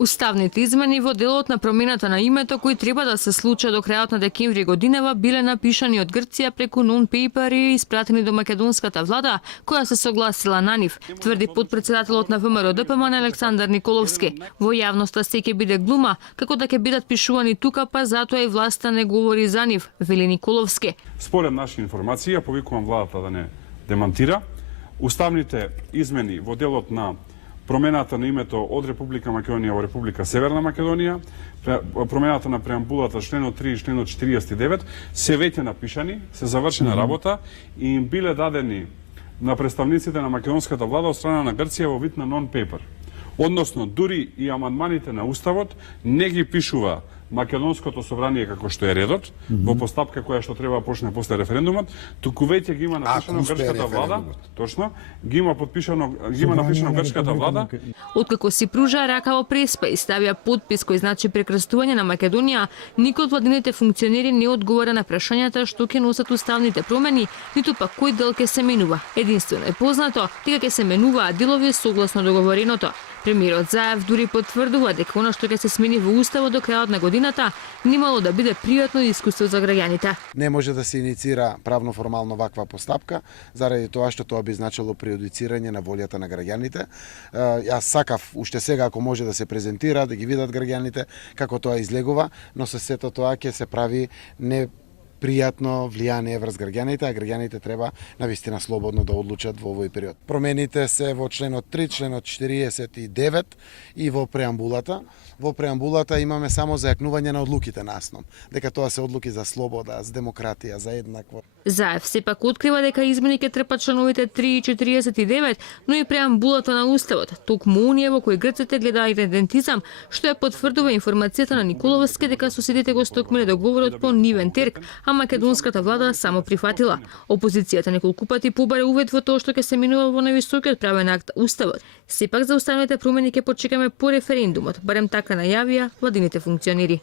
Уставните измени во делот на промената на името кои треба да се случат до крајот на декември годинава биле напишани од Грција преку нон-пейпер и испратени до македонската влада, која се согласила на нив, тврди подпредседателот на ВМРО ДПМН Александар Николовски. Во јавноста се ќе биде глума, како да ќе бидат пишувани тука, па затоа и власта не говори за нив, вели Николовски. Според наши информации, ја повикувам владата да не демантира, уставните измени во делот на промената на името од Република Македонија во Република Северна Македонија, промената на преамбулата членот 3 и членот 49 се веќе напишани, се завршена работа и им биле дадени на представниците на македонската влада од страна на Грција во вид на нон-пейпер. Односно, дури и амандманите на Уставот не ги пишува Македонското собрание како што е редот, во постапка која што треба почне после референдумот, туку веќе ги има напишано грчката влада, точно, ги има напишано грчката влада. Откако си пружа рака во преспа и ставија подпис кој значи прекрстување на Македонија, никој од владините функционери не одговара на прашањата што ќе носат уставните промени, ниту пак кој дел ќе се менува. Единствено е познато дека ќе се менуваат делови согласно договореното. Премиерот Заев дури потврдува дека она што ќе се смени во уставот до крајот на годината немало да биде пријатно искуство за граѓаните. Не може да се иницира правно формално ваква постапка заради тоа што тоа би значило прејудицирање на волјата на граѓаните. Јас сакав уште сега ако може да се презентира, да ги видат граѓаните како тоа излегува, но со сето тоа ќе се прави не пријатно влијание врз граѓаните, а граѓаните треба навистина слободно да одлучат во овој период. Промените се во членот 3, членот 49 и во преамбулата. Во преамбулата имаме само зајакнување на одлуките на АСНОМ, дека тоа се одлуки за слобода, за демократија, за еднакво. Заев сепак открива дека измени ќе трпат членовите 3 и 49, но и преамбулата на уставот, токму оние во кои грците гледаат идентизам, што ја потврдува информацијата на Николовски дека соседите го стокмиле договорот по нивен терк, а македонската влада само прифатила. Опозицијата неколку пати побаре увид во тоа што ќе се минува во највисокиот правен акт уставот. Сепак за уставните промени ќе почекаме по референдумот, барем така најавија владините функционери.